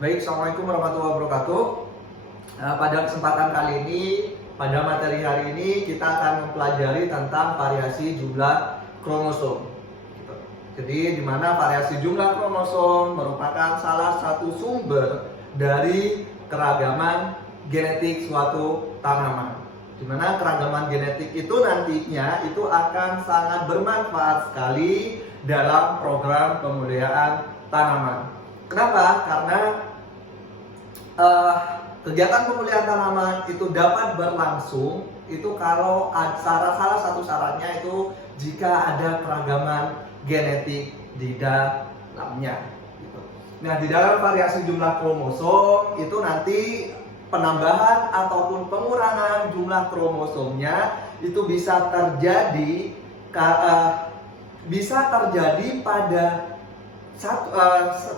Baik, Assalamualaikum warahmatullahi wabarakatuh. Pada kesempatan kali ini, pada materi hari ini kita akan mempelajari tentang variasi jumlah kromosom. Gitu. Jadi, di mana variasi jumlah kromosom merupakan salah satu sumber dari keragaman genetik suatu tanaman. Di mana keragaman genetik itu nantinya itu akan sangat bermanfaat sekali dalam program pemeliharaan tanaman. Kenapa? Karena kegiatan pemeliharaan tanaman itu dapat berlangsung itu kalau salah satu syaratnya itu jika ada keragaman genetik di dalamnya. Gitu. Nah, di dalam variasi jumlah kromosom itu nanti penambahan ataupun pengurangan jumlah kromosomnya itu bisa terjadi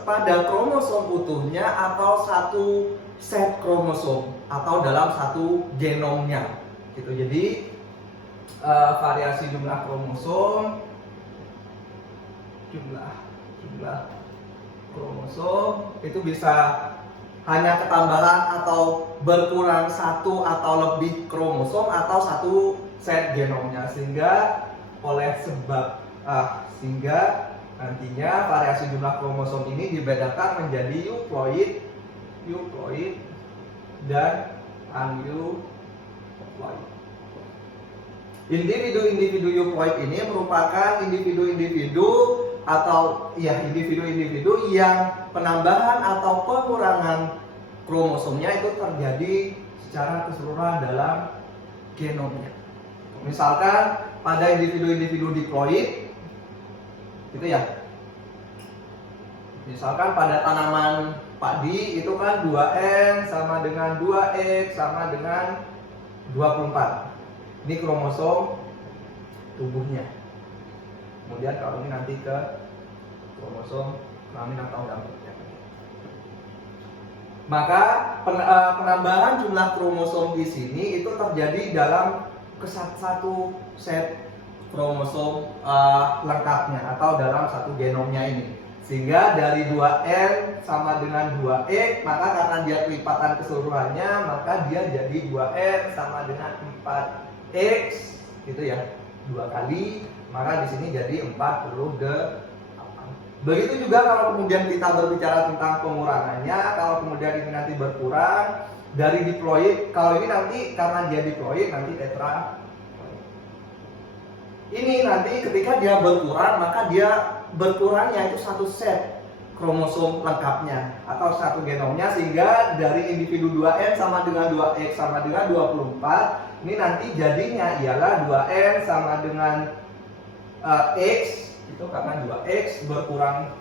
pada kromosom utuhnya atau satu set kromosom atau dalam satu genomnya gitu. Jadi variasi jumlah kromosom itu bisa hanya ketambahan atau berkurang satu atau lebih kromosom atau satu set genomnya, sehingga nantinya variasi jumlah kromosom ini dibedakan menjadi euploid dan aneuploid. Individu-individu euploid ini merupakan individu-individu yang penambahan atau pengurangan kromosomnya itu terjadi secara keseluruhan dalam genomnya. Misalkan pada individu-individu diploid gitu ya. Misalkan pada tanaman padi itu kan 2N sama dengan 2X sama dengan 24. Ini kromosom tubuhnya. Kemudian kalau ini nanti ke kromosom kelamin atau gambarnya. Maka penambahan jumlah kromosom di sini itu terjadi dalam satu set kromosom lengkapnya atau dalam satu genomnya ini. Sehingga dari 2N sama dengan 2X, maka karena dia kelipatan keseluruhannya, maka dia jadi 2N sama dengan 4X gitu ya. 2 kali, maka di sini jadi 48. Begitu juga kalau kemudian kita berbicara tentang pengurangannya, kalau kemudian ini nanti berkurang dari diploid, kalau ini nanti karena dia diploid nanti tetra. Ini nanti ketika dia berkurang, maka dia berkurangnya itu satu set kromosom lengkapnya atau satu genomnya, sehingga dari individu 2N sama dengan 2X sama dengan 24, ini nanti jadinya ialah 2N sama dengan X itu karena 2X berkurang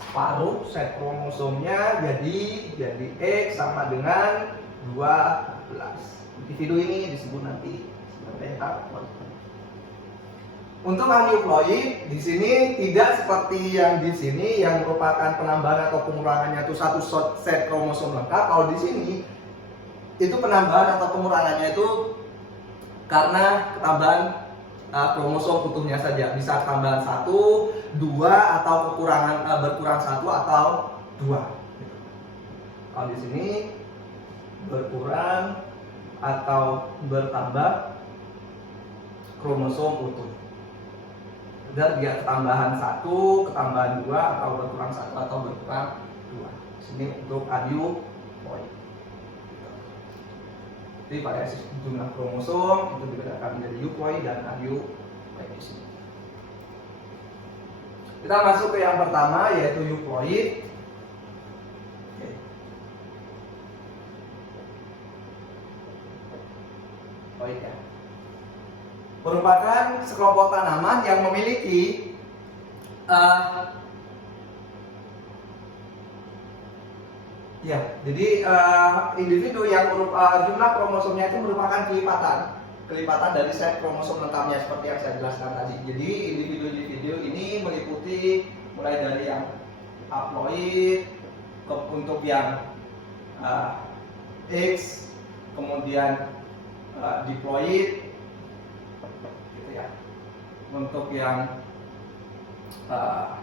separuh set kromosomnya, jadi X sama dengan 12. Individu ini disebut nanti sebagai haploid. Untuk aneuploid di sini tidak seperti yang di sini yang merupakan penambahan atau pengurangannya itu satu set kromosom lengkap. Kalau di sini itu penambahan atau pengurangannya itu karena ketambahan kromosom utuhnya saja, bisa tambahan 1, 2 atau berkurang 1 atau 2. Kalau di sini berkurang atau bertambah kromosom utuh. Dan dia ketambahan 1, ketambahan 2 atau berkurang 1 atau berkurang 2. Sini untuk aneuploid. Jadi variasi jumlah kromosom itu dibedakan menjadi euploid dan aneuploid di sini. Kita masuk ke yang pertama yaitu euploid. Euploid ya. Merupakan sekelompok tanaman yang memiliki individu yang jumlah kromosomnya itu merupakan kelipatan dari set kromosom lengkapnya seperti yang saya jelaskan tadi. Jadi individu-individu ini meliputi mulai dari yang haploid untuk yang X, kemudian diploid gitu ya. Untuk yang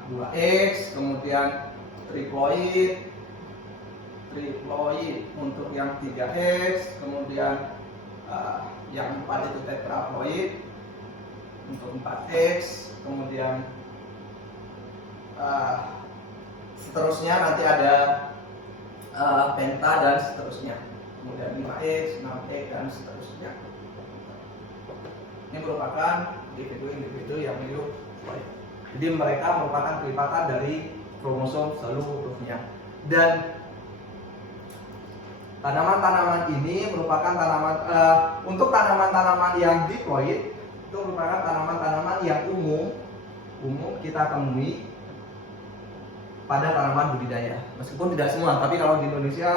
2X, kemudian triploid, triploid, untuk yang 3X, kemudian yang 4 itu tetraploid, untuk 4X, kemudian seterusnya nanti ada penta dan seterusnya, kemudian 5X, 6X dan seterusnya. Ini merupakan individu-individu yang hidup. Jadi mereka merupakan kelipatan dari kromosom seluruhnya. Dan tanaman-tanaman ini merupakan untuk tanaman-tanaman yang diploid itu merupakan tanaman-tanaman yang umum kita temui pada tanaman budidaya. Meskipun tidak semua, tapi kalau di Indonesia,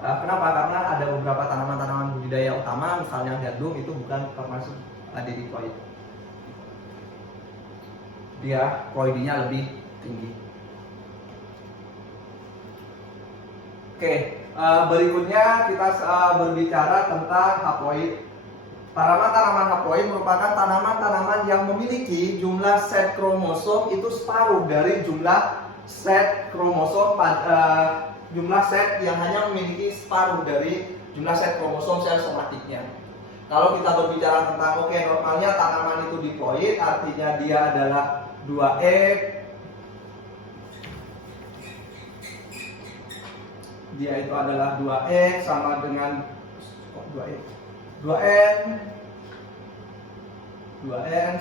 kenapa? Karena ada beberapa tanaman-tanaman budidaya utama, misalnya gandum itu bukan termasuk di diploid. Dia ploidinya lebih tinggi. Oke, berikutnya kita berbicara tentang haploid. Tanaman-tanaman haploid merupakan tanaman-tanaman yang memiliki jumlah set kromosom itu separuh dari jumlah set kromosom jumlah set yang hanya memiliki separuh dari jumlah set kromosom sel somatiknya. Kalau kita berbicara tentang normalnya tanaman itu diploid, artinya dia adalah 2X, dia itu adalah 2X sama dengan 2N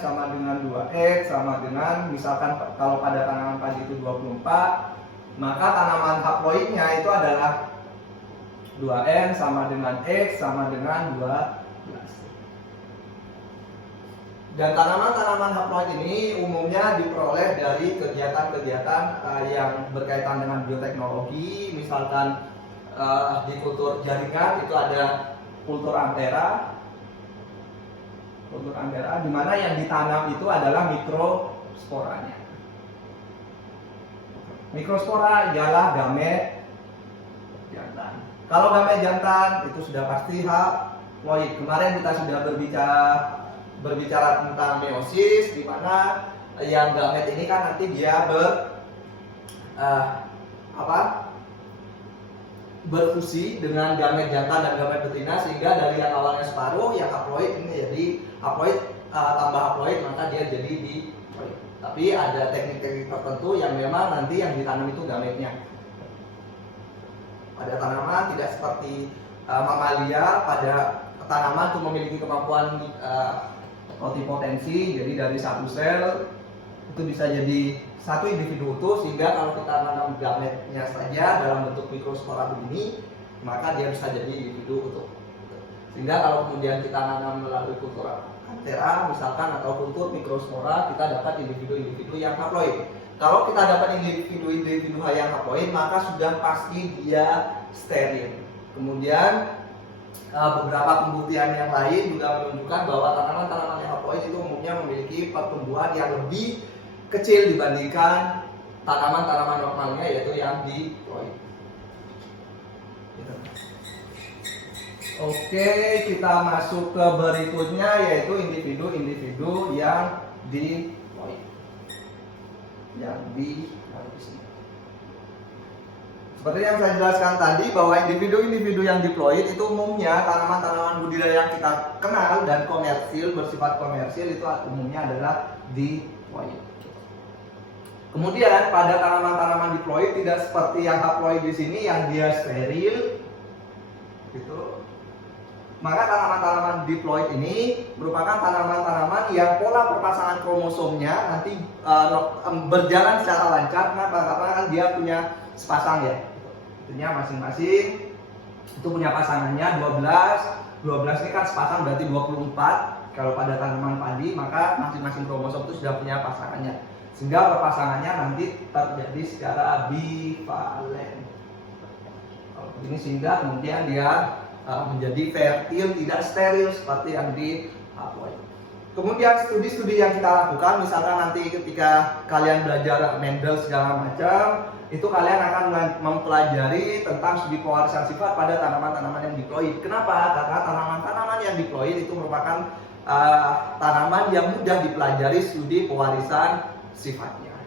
sama dengan 2X sama dengan, misalkan kalau pada tanaman padi itu 24, maka tanaman haploidnya itu adalah 2N sama dengan X sama dengan 12. Dan tanaman-tanaman haploid ini umumnya diperoleh dari kegiatan-kegiatan yang berkaitan dengan bioteknologi. Misalkan di kultur jaringan itu ada kultur antera, di mana yang ditanam itu adalah mikrosporanya. Mikrospora ialah gamet jantan. Kalau gamet jantan itu sudah pasti haploid. Kemarin kita sudah berbicara tentang meiosis, di mana yang gamet ini kan nanti dia berfusi dengan gamet jantan dan gamet betina, sehingga dari yang awalnya separuh yang haploid ini jadi haploid tambah haploid, maka dia jadi diploid. Tapi ada teknik-teknik tertentu yang memang nanti yang ditanam itu gametnya. Pada tanaman tidak seperti mamalia, pada tanaman itu memiliki kemampuan multipotensi, jadi dari satu sel itu bisa jadi satu individu utuh, sehingga kalau kita nanam gametnya saja dalam bentuk mikrospora begini, maka dia bisa jadi individu utuh. Sehingga kalau kemudian kita nanam melalui kultur antera misalkan atau kultur mikrospora, kita dapat individu-individu yang haploid. Kalau kita dapat individu-individu yang haploid, maka sudah pasti dia steril. Kemudian beberapa pembuktian yang lain juga menunjukkan bahwa tanaman-tanaman yang haploid itu umumnya memiliki pertumbuhan yang lebih kecil dibandingkan tanaman-tanaman normalnya, yaitu yang diploid. Oke, kita masuk ke berikutnya, yaitu individu-individu yang diploid. Seperti yang saya jelaskan tadi, bahwa individu-individu yang diploid itu umumnya tanaman-tanaman budidaya yang kita kenal dan komersil, bersifat komersil, itu umumnya adalah diploid. Kemudian pada tanaman-tanaman diploid tidak seperti yang haploid di sini yang dia steril, gitu. Maka tanaman-tanaman diploid ini merupakan tanaman-tanaman yang pola perpasangan kromosomnya nanti berjalan secara lancar. Kenapa? Karena kan dia punya sepasang ya. Artinya masing-masing itu punya pasangannya 12 ini kan sepasang berarti 24. Kalau pada tanaman padi maka masing-masing kromosom itu sudah punya pasangannya, sehingga perpasangannya nanti terjadi secara bivalen. Kalau begini, sehingga kemudian dia menjadi fertil, tidak steril seperti yang di haploid. Kemudian studi-studi yang kita lakukan, misalkan nanti ketika kalian belajar Mendel segala macam, itu kalian akan mempelajari tentang studi pewarisan sifat pada tanaman-tanaman yang diploid. Kenapa? Karena tanaman-tanaman yang diploid itu merupakan tanaman yang mudah dipelajari studi pewarisan sifatnya.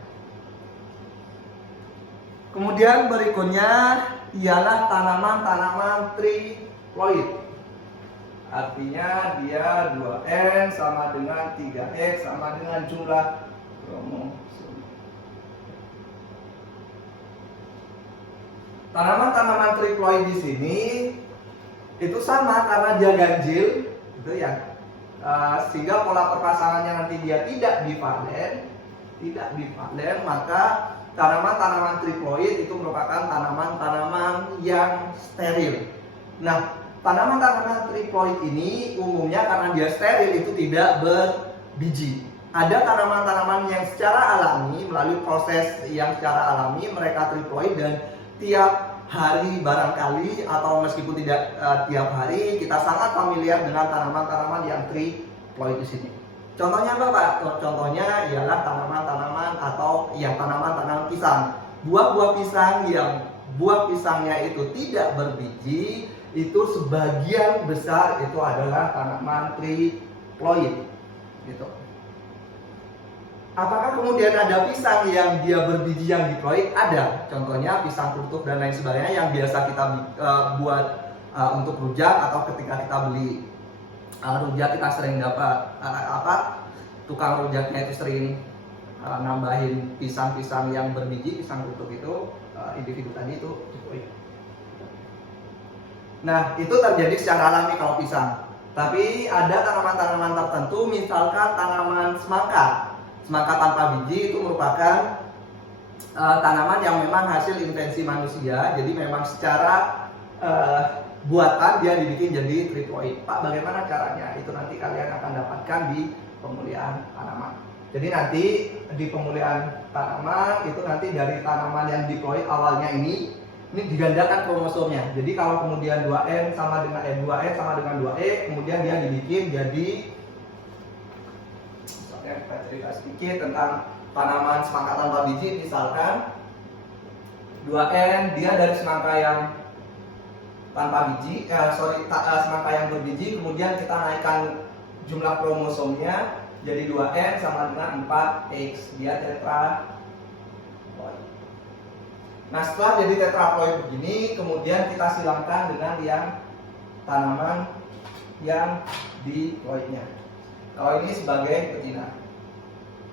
Kemudian berikutnya ialah tanaman-tanaman triploid. Artinya dia 2N sama dengan 3X sama dengan jumlah kromosom. Tanaman-tanaman triploid di sini itu sama karena dia ganjil, gitu ya. Sehingga pola perpasangannya nanti dia tidak bivalen, maka tanaman-tanaman triploid itu merupakan tanaman-tanaman yang steril. Nah, tanaman-tanaman triploid ini umumnya karena dia steril itu tidak berbiji. Ada tanaman-tanaman yang secara alami, melalui proses yang secara alami mereka triploid dan tiap hari barangkali atau meskipun tidak tiap hari kita sangat familiar dengan tanaman-tanaman yang triploid di sini. Contohnya apa Pak? Contohnya ialah tanaman-tanaman atau yang tanaman-tanaman pisang. Buah-buah pisang yang buah pisangnya itu tidak berbiji, itu sebagian besar itu adalah tanaman triploid, gitu. Apakah kemudian ada pisang yang dia berbiji yang diploid? Ada. Contohnya pisang klutuk dan lain sebagainya yang biasa kita buat untuk rujak, atau ketika kita beli rujak kita sering dapat tukang rujaknya itu sering nambahin pisang-pisang yang berbiji, pisang klutuk itu individu tadi itu diploid. Nah, itu terjadi secara alami kalau pisang. Tapi ada tanaman-tanaman tertentu, misalkan tanaman semangka. Semangka tanpa biji itu merupakan tanaman yang memang hasil invensi manusia. Jadi memang secara buatan dia dibikin jadi triploid. Pak, bagaimana caranya? Itu nanti kalian akan dapatkan di pemulihan tanaman. Jadi nanti di pemulihan tanaman itu nanti dari tanaman yang diploid awalnya ini digandakan kromosomnya. Jadi kalau kemudian 2N sama dengan 2N sama dengan 2E, kemudian dia dibikin jadi, misalnya kita cerita sedikit tentang tanaman semangka tanpa biji. Misalkan 2N dia dari semangka yang tanpa biji, semangka yang berbiji, kemudian kita naikkan jumlah kromosomnya jadi 2N sama dengan 4X, dia tetraploid. Nah, setelah jadi tetraploid begini, kemudian kita silangkan dengan yang tanaman yang diploidnya. Kalau ini sebagai betina.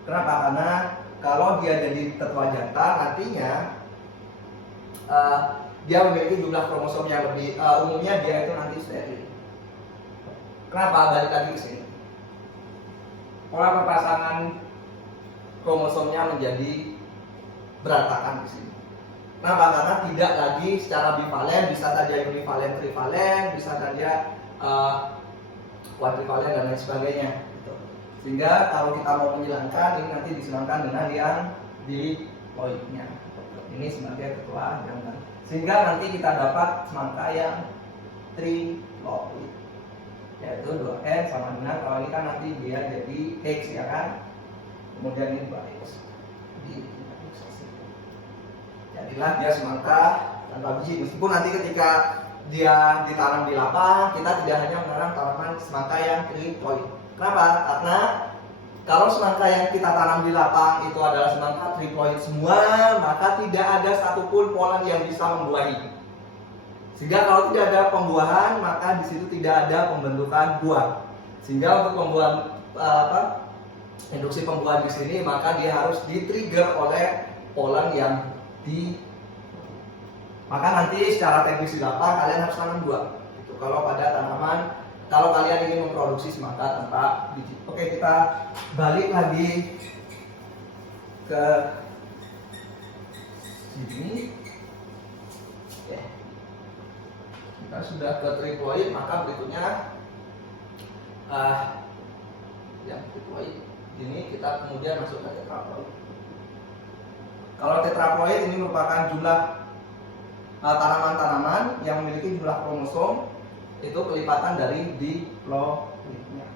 Kenapa? Karena kalau dia jadi tetua jantan, artinya dia memiliki jumlah kromosom yang lebih, umumnya dia itu nanti steril. Kenapa? Balik lagi ke sini. Pola perpasangan kromosomnya menjadi berantakan di sini. Kenapa? Karena tidak lagi secara bivalen, bisa saja univalen, trivalen, bisa saja quadrivalen dan lain sebagainya. Gitu. Sehingga kalau kita mau menyilangkan, ini nanti disilangkan dengan yang diploidnya. Ini sebagai ketua jantan. Sehingga nanti kita dapat semangka yang triploid, yaitu 2N sama dengan, kalau ini kan nanti dia jadi X ya kan, kemudian ini 2X. Jadilah dia semangka tanpa biji. Meskipun nanti ketika dia ditanam di lapang, kita tidak hanya menanam tanaman semangka yang triploid. Kenapa? Karena kalau semangka yang kita tanam di lapang itu adalah semangka triploid semua, maka tidak ada satupun polen yang bisa membuahi. Sehingga kalau tidak ada pembuahan, maka di situ tidak ada pembentukan buah. Sehingga untuk pembuahan induksi pembuahan di sini, maka dia harus di-trigger oleh polen yang maka nanti secara teknis di lapang kalian harus tanam dua. Itu kalau pada tanaman, kalau kalian ingin memproduksi semangka tanpa biji. Oke, kita balik lagi ke sini. Oke. Kita sudah ke triploid, maka berikutnya yang triploid ini kita kemudian masuk ke tetraploid. Kalau tetraploid ini merupakan jumlah tanaman-tanaman yang memiliki jumlah kromosom itu kelipatan dari diploidnya.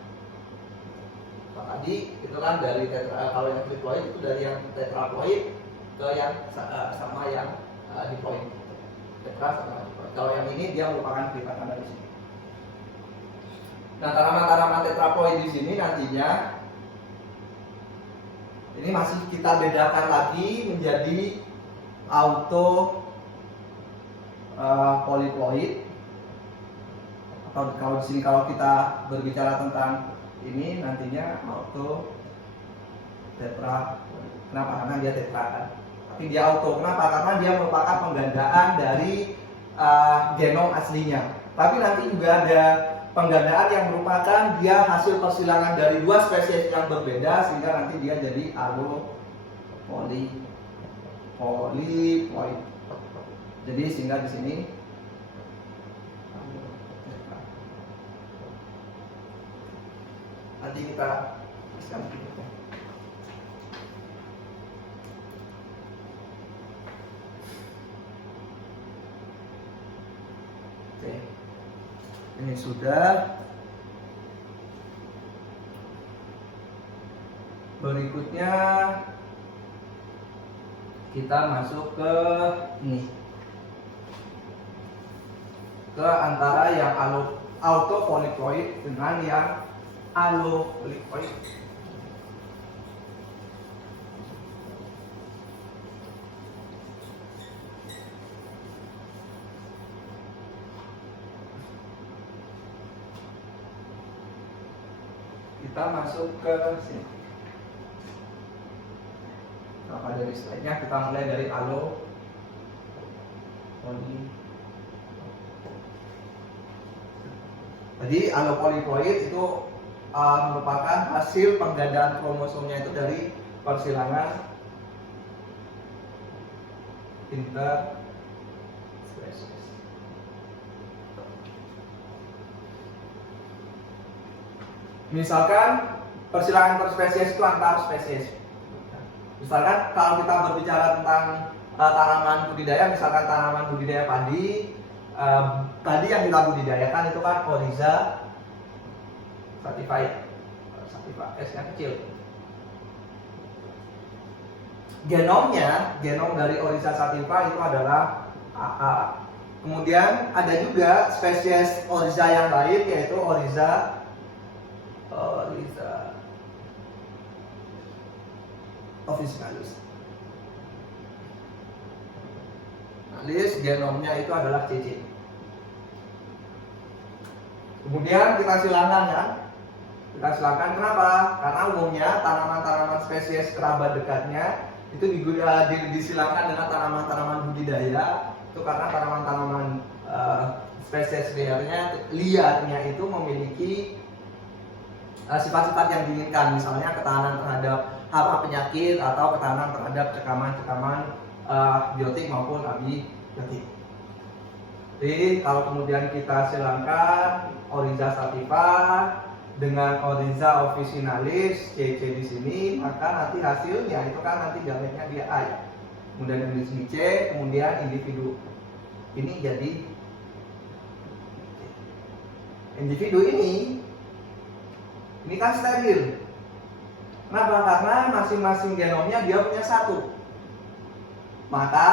Nah, tadi itu kan dari kalau yang triploid itu dari yang tetraploid ke yang sama yang diploid. Tetra sama diploid. Kalau yang ini dia merupakan kelipatan dari sini. Nah, tanaman-tanaman tetraploid di sini nantinya ini masih kita bedakan lagi menjadi auto polyploid, atau kalau di sini kalau kita berbicara tentang ini nantinya auto tetra. Kenapa? Karena dia tetra kan. Tapi dia auto. Kenapa? Karena dia merupakan penggandaan dari genom aslinya. Tapi nanti juga ada penggandaan yang merupakan dia hasil persilangan dari dua spesies yang berbeda, sehingga nanti dia jadi polyploid. Jadi sehingga di sini nanti kita tuliskan berikutnya. Oke, ini sudah. Berikutnya kita masuk ke ini, ke antara yang auto polyploid dengan yang allopolyploid. Kita masuk ke sini. Maka dari slide-nya kita mulai dari allopolyploid. Jadi allopolyploid itu merupakan hasil penggandaan kromosomnya itu dari persilangan interspesies. Misalkan persilangan interspesies itu antar spesies. Misalkan kalau kita berbicara tentang tanaman budidaya, misalkan tanaman budidaya padi, tadi yang kita budidayakan itu kan Oryza sativa, S-nya kecil. Genom dari Oryza sativa itu adalah AA. Kemudian ada juga spesies Oryza yang lain, yaitu Oryza officinalis. List genomnya itu adalah CC. Kemudian kita silangkan ya. Kita silangkan kenapa? Karena umumnya tanaman-tanaman spesies kerabat dekatnya itu disilangkan dengan tanaman-tanaman budidaya. Itu karena tanaman-tanaman spesies liarnya itu memiliki sifat-sifat yang diinginkan, misalnya ketahanan terhadap hama penyakit atau ketahanan terhadap cekaman-cekaman biotik maupun abiotik. Jadi kalau kemudian kita silangkan Oryza sativa dengan Oryza officinalis CC di sini, maka nanti hasilnya itu kan nanti gametnya dia A ya. Kemudian di sini C, kemudian individu ini jadi individu ini kan steril. Kenapa? Karena masing-masing genomnya dia punya satu. Maka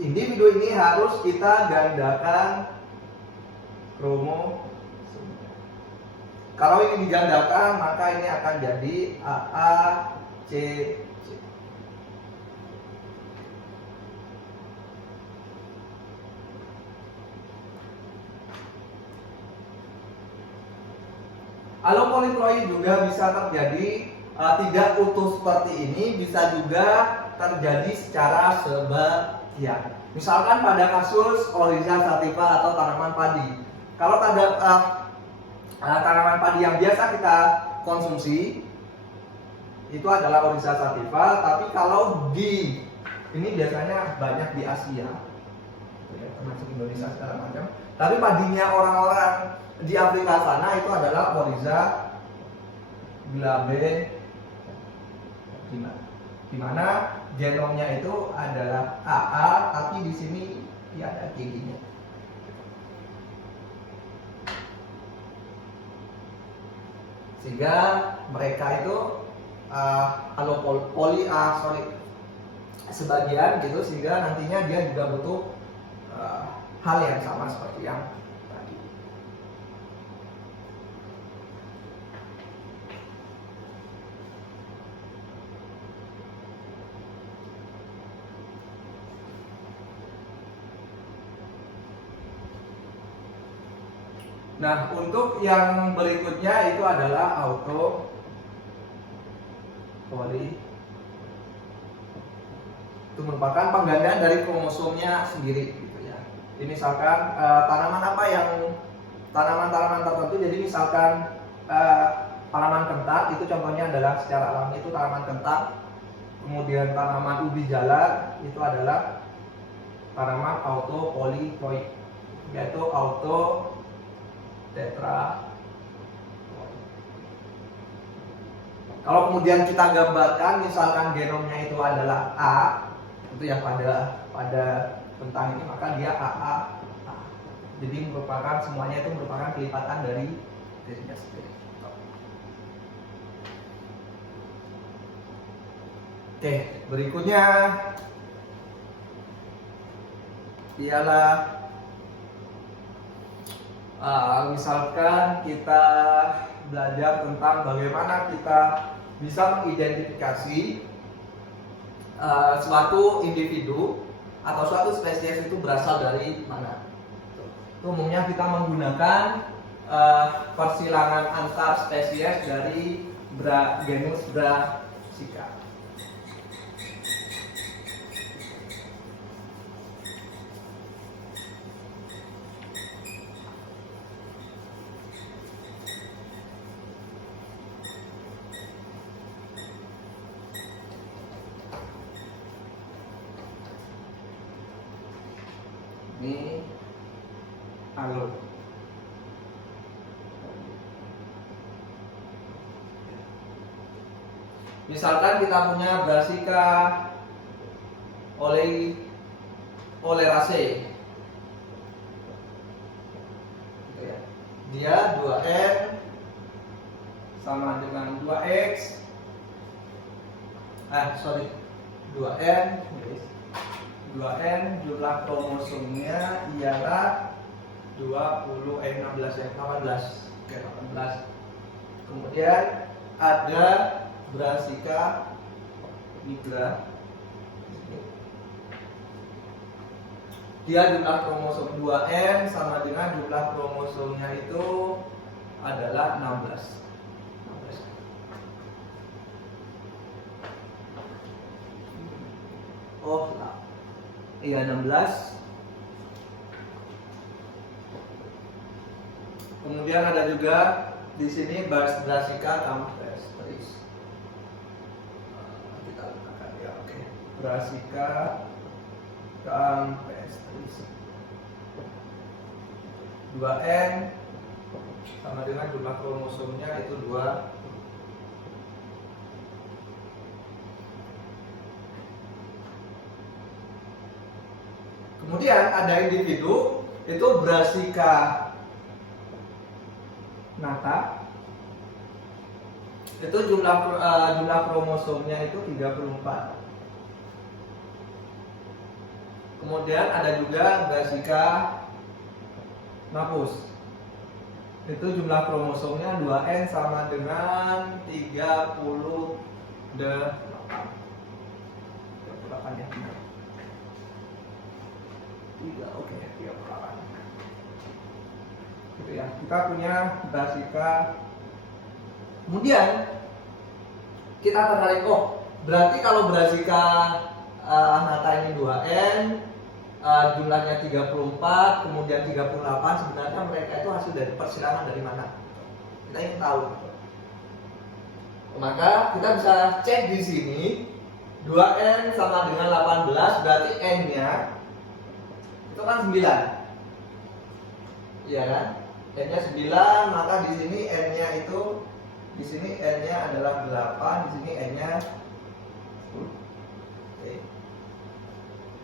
individu ini harus kita gandakan kromosom. Kalau ini digandakan, maka ini akan jadi AACC. Allopolyploid juga bisa terjadi tidak utuh seperti ini, bisa juga terjadi secara sebagian. Misalkan pada kasus Oryza sativa atau tanaman padi. Kalau tanaman padi yang biasa kita konsumsi itu adalah Oryza sativa, tapi kalau ini biasanya banyak di Asia, termasuk Indonesia segala macam. Tapi padinya orang-orang di Afrika sana itu adalah Oryza glabellina, di mana genomnya itu adalah AA, tapi di sini dia ada GG-nya. Sehingga mereka itu sebagian gitu, sehingga nantinya dia juga butuh hal yang sama seperti yang tadi. Nah, untuk yang berikutnya itu adalah auto poli. Itu merupakan penggandaan dari kromosomnya sendiri gitu ya. Jadi misalkan tanaman apa yang tanaman-tanaman tertentu, jadi misalkan tanaman kentang itu contohnya adalah secara alami itu tanaman kentang. Kemudian tanaman ubi jalar itu adalah tanaman autopolyploid, yaitu auto tetra. Kalau kemudian kita gambarkan misalkan genomnya itu adalah A, itu ya pada kentang ini, maka dia AA. Jadi merupakan semuanya itu merupakan kelipatan dari dirinya sendiri. Oke, berikutnya ialah misalkan kita belajar tentang bagaimana kita bisa mengidentifikasi suatu individu atau suatu spesies itu berasal dari mana. Itu umumnya kita menggunakan persilangan antar spesies dari genus Brassica. Ini halo. Misalkan kita punya Brassica oleracea. Dia 2N sama dengan 2X. 2N. 2N jumlah kromosomnya ialah 18. Kemudian ada Brassica nigra. Dia jumlah kromosom 2N sama dengan jumlah kromosomnya itu adalah 16. Oh, iya 16. Kemudian ada juga di sini Brassica campestris. Kita gunakan ya, oke. Brassica campestris. 2N sama dengan jumlah kromosomnya itu 2. Kemudian ada individu itu Brassica nata. Itu jumlah kromosomnya itu 34. Kemudian ada juga Brassica napus. Itu jumlah kromosomnya 2N sama dengan 38. 38 ya. 3, oke, 38. Gitu ya. Kita punya Brassica. Kemudian kita tertarik, berarti kalau Brassica nata ini 2N, jumlahnya 34, kemudian 38, sebenarnya mereka itu hasil dari persilangan dari mana? Kita ingin tahu. Maka kita bisa cek di sini 2N sama dengan 18, berarti N-nya itu kan 9. Iya kan? N-nya 9, maka di sini N-nya itu di sini N-nya adalah 8, di sini N-nya 10. Oke.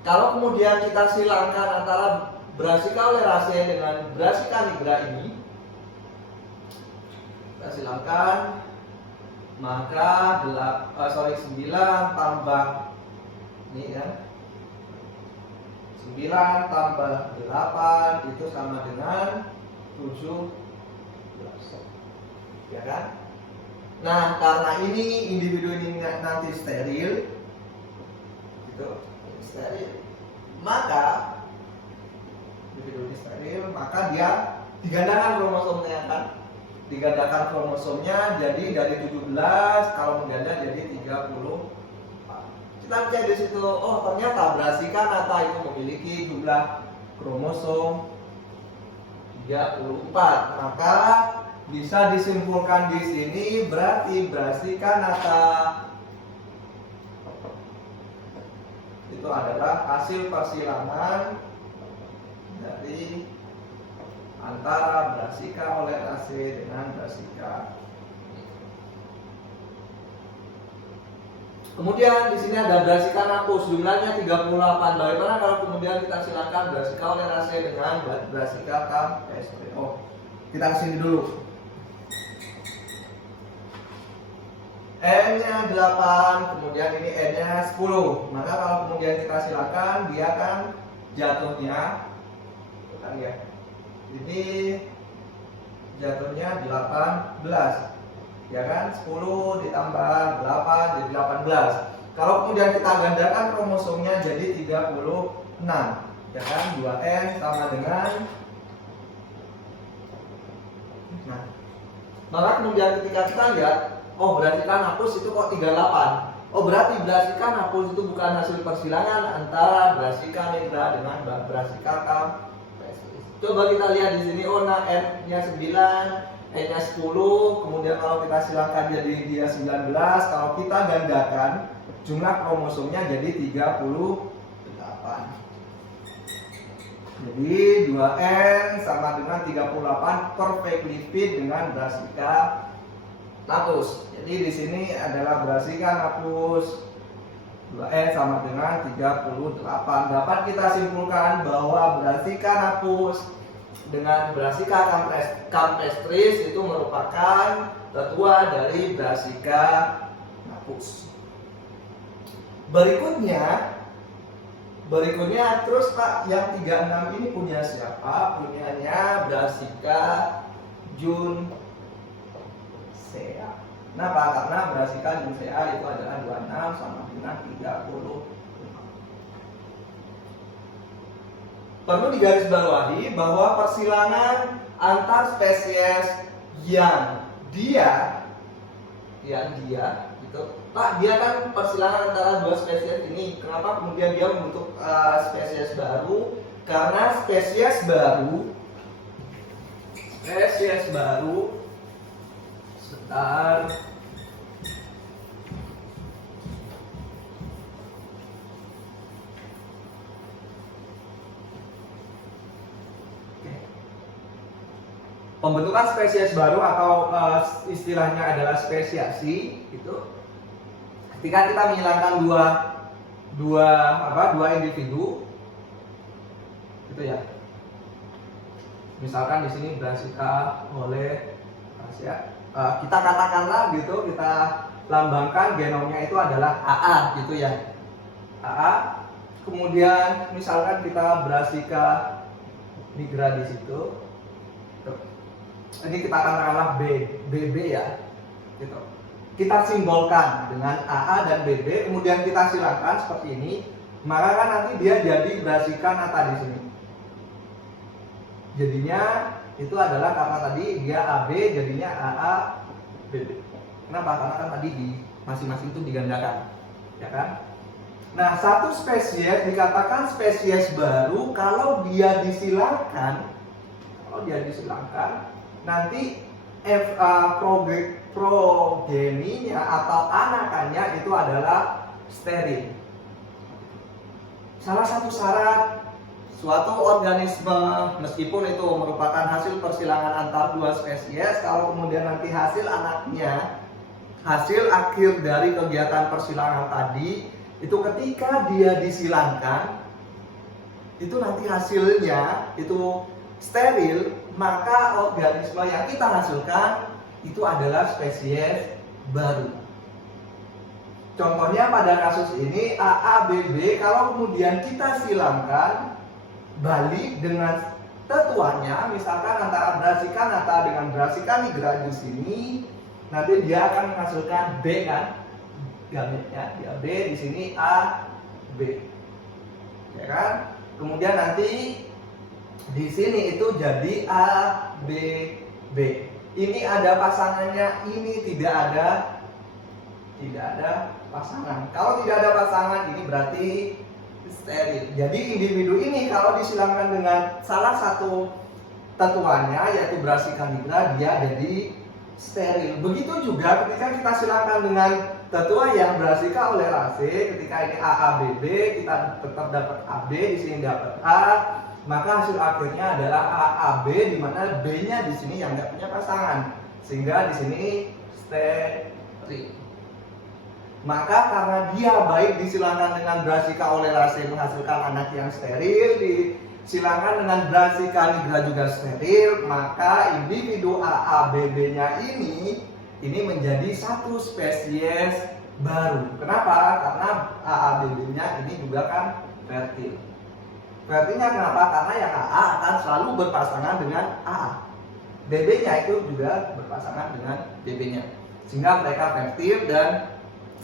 Kalau kemudian kita silangkan antara Brassica oleracea dengan Brassica nigra ini, kita silangkan, maka 9 tambah ini kan, 9 tambah 8 itu sama dengan 17. Ya kan? Nah, karena ini individu ini nanti steril, gitu, steril, maka individu ini steril, maka dia digandakan kromosomnya kan, digandakan kromosomnya jadi dari 17 kalau mengganda jadi 30. Kita cek di situ, oh ternyata Brassica nata itu memiliki jumlah kromosom 34. Maka bisa disimpulkan di sini berarti Brassica nata itu adalah hasil persilangan dari antara Brassica oleracea dengan Brassica. Kemudian di sini ada Brassica napus, jumlahnya 38. Bagaimana kalau kemudian kita silakan Brassica oleracea dengan Brassica campestre? Oh, kita kesini dulu. N-nya 8, kemudian ini N-nya 10. Maka kalau kemudian kita silakan, dia akan jatuhnya, kan ya, ini jatuhnya 18. Ya kan, 10 ditambah 8 jadi 18. Kalau kemudian kita gandakan kromosomnya jadi 36. Ya kan, 2N sama dengan, nah, maka kemudian ketika kita lihat, oh Brassica napus itu kok 38. Oh berarti Brassica napus itu bukan hasil persilangan antara Brassica nigra dengan Brassica campestris. Coba kita lihat di sini, oh nah N-nya 9, N-nya 10, kemudian kalau kita silangkan jadi dia 19, kalau kita gandakan jumlah kromosomnya jadi 38. Jadi 2N sama dengan 38 perfectly fit dengan Brassica napus. Jadi di sini adalah Brassica napus 2N sama dengan 38. Dapat kita simpulkan bahwa Brassica napus dengan Brassica campestris itu merupakan tetua dari Brassica napus. Berikutnya terus Pak, yang 36 ini punya siapa? Punyanya Brassica juncea. Kenapa? Karena Brassica juncea itu adalah 26 sama dengan 30. Perlu digarisbawahi bahwa persilangan antar spesies yang dia gitu, Pak, dia kan persilangan antara dua spesies ini. Kenapa kemudian dia membentuk spesies baru? Karena spesies baru sebentar. Pembentukan spesies baru atau istilahnya adalah spesiasi itu ketika kita menghilangkan dua individu gitu ya. Misalkan di sini Brassica oleracea, kita katakanlah gitu, kita lambangkan genomnya itu adalah AA gitu ya. AA. Kemudian misalkan kita Brassica nigra di situ. Ini kita katakanlah BB ya, gitu. Kita simbolkan dengan AA dan BB, kemudian kita silakan seperti ini, maka kan nanti dia jadi Brassica nata di sini. Jadinya itu adalah karena tadi dia AB, jadinya AA BB. Kenapa? Karena kan tadi di masing-masing itu digandakan, ya kan? Nah, satu spesies dikatakan spesies baru kalau dia disilangkan, nanti progeninya atau anakannya itu adalah steril. Salah satu syarat suatu organisme, meskipun itu merupakan hasil persilangan antar dua spesies, kalau kemudian nanti hasil anaknya, hasil akhir dari kegiatan persilangan tadi, itu ketika dia disilangkan, itu nanti hasilnya itu steril, maka organisme yang kita hasilkan itu adalah spesies baru. Contohnya pada kasus ini AABB, kalau kemudian kita silangkan balik dengan tetuanya, misalkan antara Brassica nata dengan Brassica nigra di sini, nanti dia akan menghasilkan B kan, gametnya dia B, di sini A B, ya kan? Kemudian nanti di sini itu jadi A, B, B. Ini ada pasangannya, ini tidak ada pasangan. Kalau tidak ada pasangan, ini berarti steril. Jadi individu ini kalau disilangkan dengan salah satu tetuannya, yaitu brassicanigra, dia jadi steril. Begitu juga ketika kita silangkan dengan tetua yang brassica oleracea, ketika ini AABB, kita tetap dapat AB, di sini dapat A, maka hasil akhirnya adalah AAB, di mana B-nya di sini yang nggak punya pasangan, sehingga di sini steril. Maka karena dia baik disilangkan dengan brassica oleracea menghasilkan anak yang steril, disilangkan dengan brassicanigra juga steril, maka individu AABB-nya ini menjadi satu spesies baru. Kenapa? Karena AABB-nya ini juga kan fertil. Fertilnya kenapa? Karena yang AA akan selalu berpasangan dengan AA. BB-nya itu juga berpasangan dengan BB-nya. Sehingga mereka fertil. Dan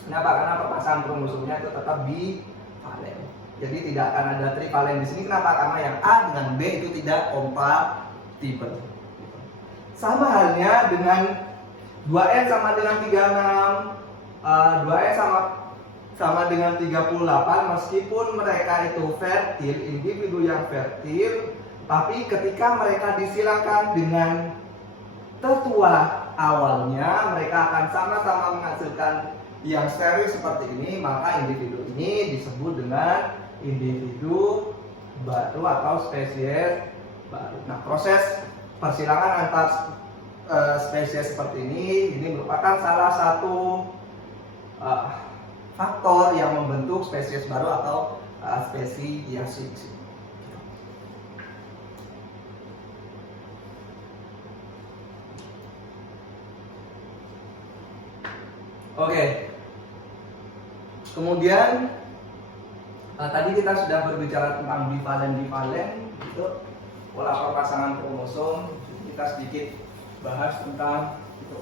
kenapa? Karena perpasangan kromosomnya itu tetap bivalen. Jadi tidak akan ada trivalen di sini. Kenapa? Karena yang A dengan B itu tidak kompatibel. Sama halnya dengan 2N sama dengan 36, 2N sama dengan 38, meskipun mereka itu fertil, individu yang fertil, tapi ketika mereka disilangkan dengan tetua awalnya, mereka akan sama-sama menghasilkan yang steril seperti ini, maka individu ini disebut dengan individu baru atau spesies baru. Nah, proses persilangan antar spesies seperti ini merupakan salah satu faktor yang membentuk spesies baru atau spesiasi. Oke. Kemudian tadi kita sudah berbicara tentang bivalen itu pola perpasangan kromosom. Kita sedikit bahas tentang itu.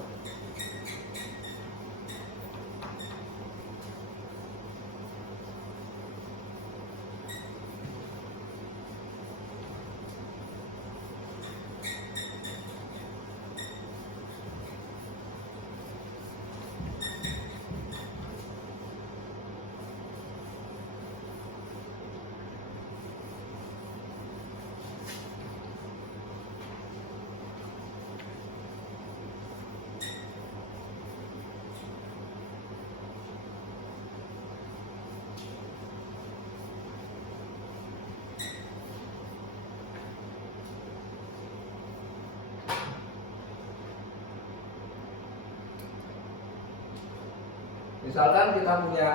Misalkan kita punya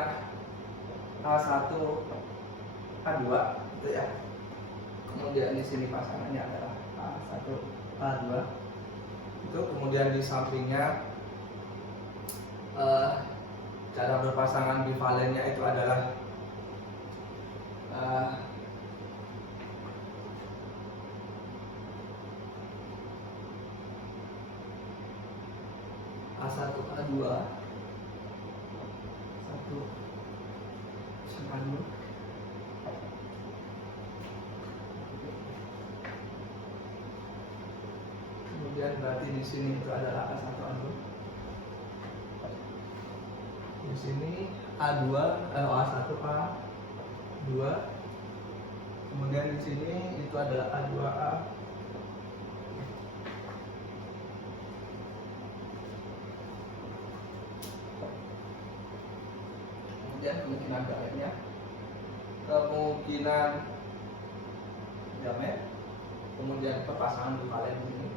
A1, A2 gitu ya. Kemudian di sini pasangannya adalah A1, A2. Itu kemudian di sampingnya cara berpasangan bivalennya itu adalah A1, A2, kemudian berarti di sini itu adalah A1, A2. Di sini A2, A1, A2. Kemudian di sini itu adalah A2A. Kemudian kemungkinan gametnya, kemungkinan gamet, kemudian perpasangan bivalen ini.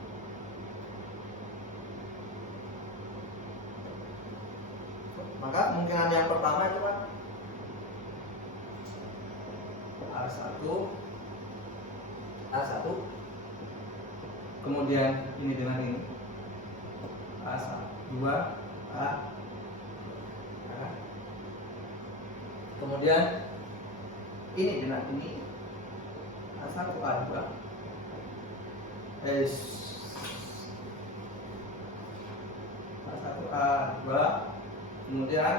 Maka kemungkinan yang pertama itu kan A1, A1, kemudian ini dengan ini A2, A, kemudian ini dengan ini A1, A2, A1, A2, kemudian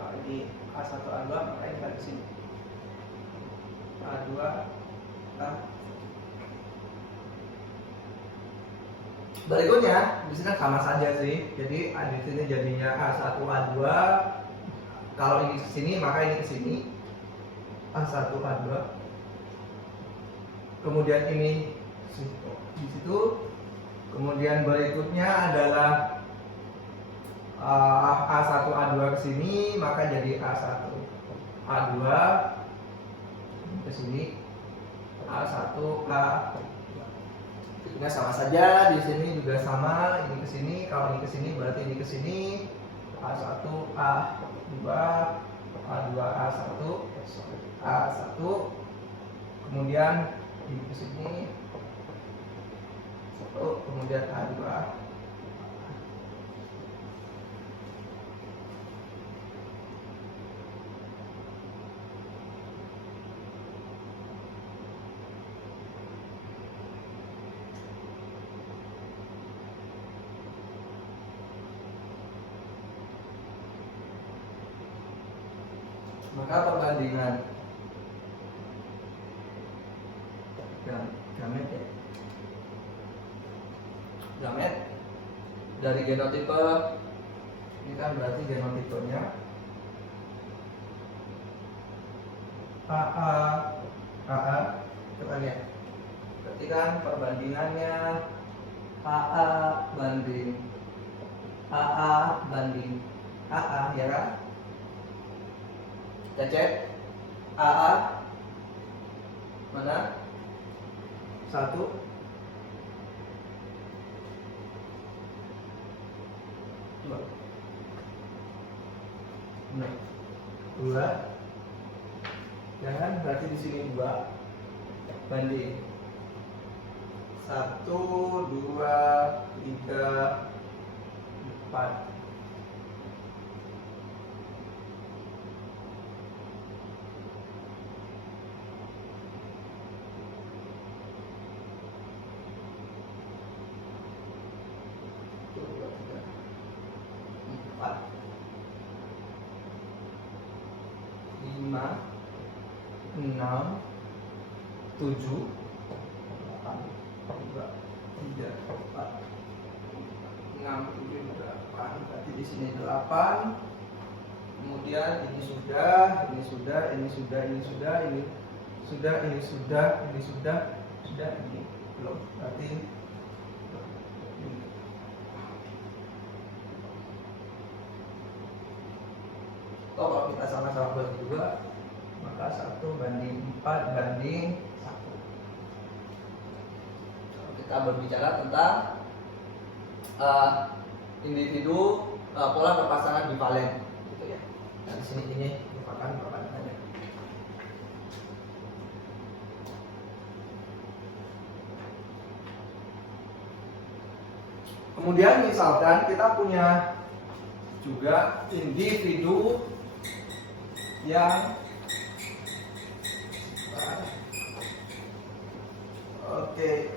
kalau ini A1, A2, maka ini di sini A2, A. Berikutnya di sini sama saja sih. Jadi di sini jadinya A1 A2. Kalau ini ke sini maka ini ke sini. A1 A2. Kemudian ini di situ. Kemudian berikutnya adalah A1 A2 ke sini maka jadi A1 A2 ke sini A1 A. Ini sama saja, di sini juga sama, ini ke sini, kalau ini ke sini berarti ini ke sini. A1 A2 A2 A1 A1. Kemudian ini ke sini. Kemudian A2. Maka perbandingan gamet ya, gamet dari genotipe ini kan berarti genotipenya AA coba lihat, berarti kan perbandingannya AA banding AA ya kan. Kita cek AA mana? 1 2 jangan, berarti di sini 2 banding 1 2 3 4. Lima, 6, 7, 8, 3, 4, 6, 7, 8. Berarti di sini 8. Kemudian ini sudah, ini sudah, ini sudah, ini sudah, ini sudah, ini sudah, ini sudah, ini belum. Berarti kalau kita sama-sama bagi 2 maka 1 banding 4 banding 1. Kalau kita berbicara tentang individu pola berpasangan bivalen gitu ya. Nah, di sini ini merupakan perbandingannya. Kemudian misalkan kita punya juga individu yang oke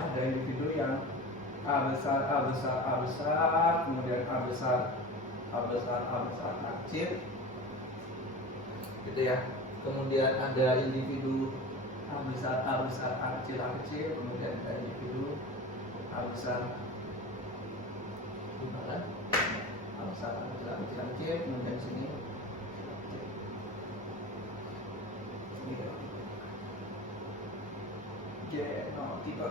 ada individu yang A besar, A besar, A besar, kemudian A besar, A besar, A besar kecil, gitu ya. Kemudian ada individu A besar, A besar, A kecil, A kecil, kemudian ada individu A besar, gimana? A besar, A besar, A kecil, A kecil, kemudian sini, gitu. Genotipe.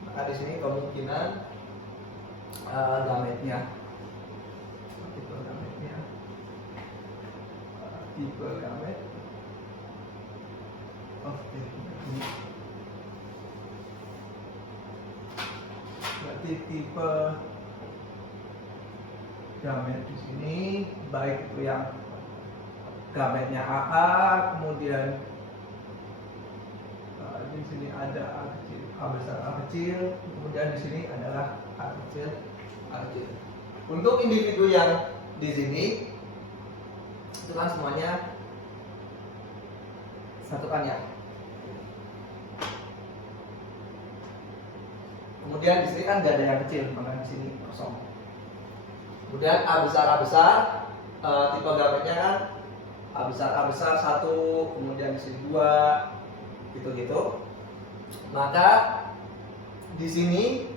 Maka di sini kemungkinan gametnya, tipe gametnya, tipe gamet, oke. berarti tipe gamet di sini baik itu yang gametnya AA, kemudian di sini ada A kecil, A besar, A kecil, kemudian di sini adalah A kecil, A kecil. Untuk individu yang di sini itu kan semuanya satukan ya. Kemudian di sini kan gak ada yang kecil, maka di sini kosong. Kemudian A besar, tipe gametnya kan A besar 1, kemudian di sini 2, gitu-gitu. Maka di sini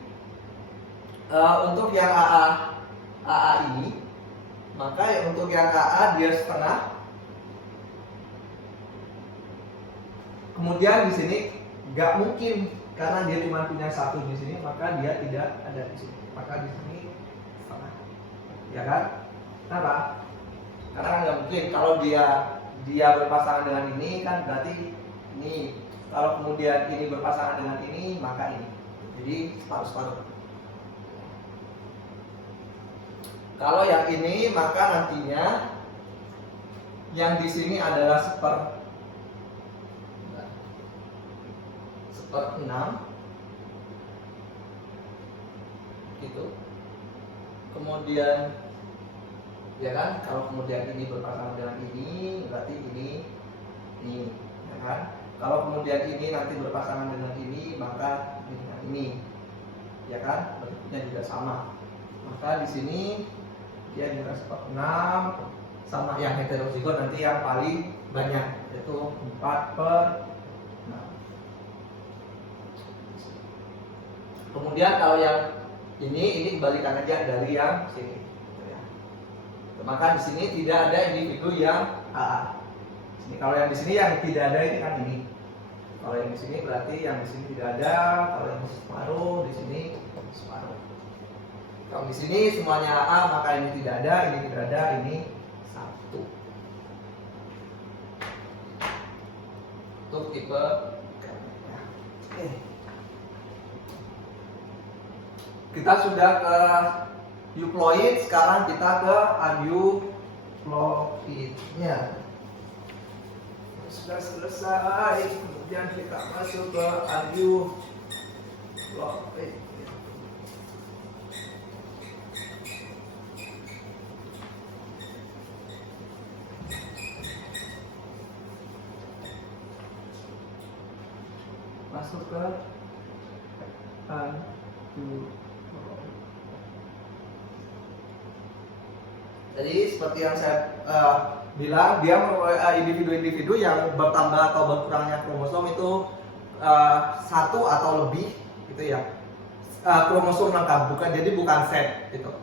untuk yang AA ini, maka untuk yang AA dia setengah. Kemudian di sini nggak mungkin karena dia cuma punya 1 di sini, maka dia tidak ada di sini. Maka di sini setengah, ya kan? Kenapa? Karena kan nggak mungkin kalau dia berpasangan dengan ini kan berarti ini. Kalau kemudian ini berpasangan dengan ini, maka ini. Jadi separuh-separuh. Kalau yang ini, maka nantinya yang di sini adalah 1/6, gitu. Kemudian, ya kan? Kalau kemudian ini berpasangan dengan ini, berarti ini, ya kan? Kalau kemudian ini nanti berpasangan dengan ini, maka ini dengan ini, ya kan? Bentuknya juga sama. Maka di sini dia juga 1/6 sama yang heterozigot nanti yang paling banyak yaitu 4/6. Kemudian kalau yang ini kebalikan aja dari yang sini. Maka di sini tidak ada individu yang AA. Kalau yang di sini yang tidak ada ini kan ini. Kalau yang di sini berarti yang di sini tidak ada. Kalau yang separuh di sini separuh. Kalau di sini semuanya AA, maka ini tidak ada, ini tidak ada, ini 1. Untuk tipe gametnya. Kita sudah ke euploid, sekarang kita ke aneuploidnya. Sudah selesai, kemudian kita masuk ke aneuploid. Masuk ke aneuploid. Jadi seperti yang saya bilang, dia individu-individu yang bertambah atau berkurangnya kromosom itu 1 atau lebih, gitu ya. Kromosom lengkap, bukan set, gitu.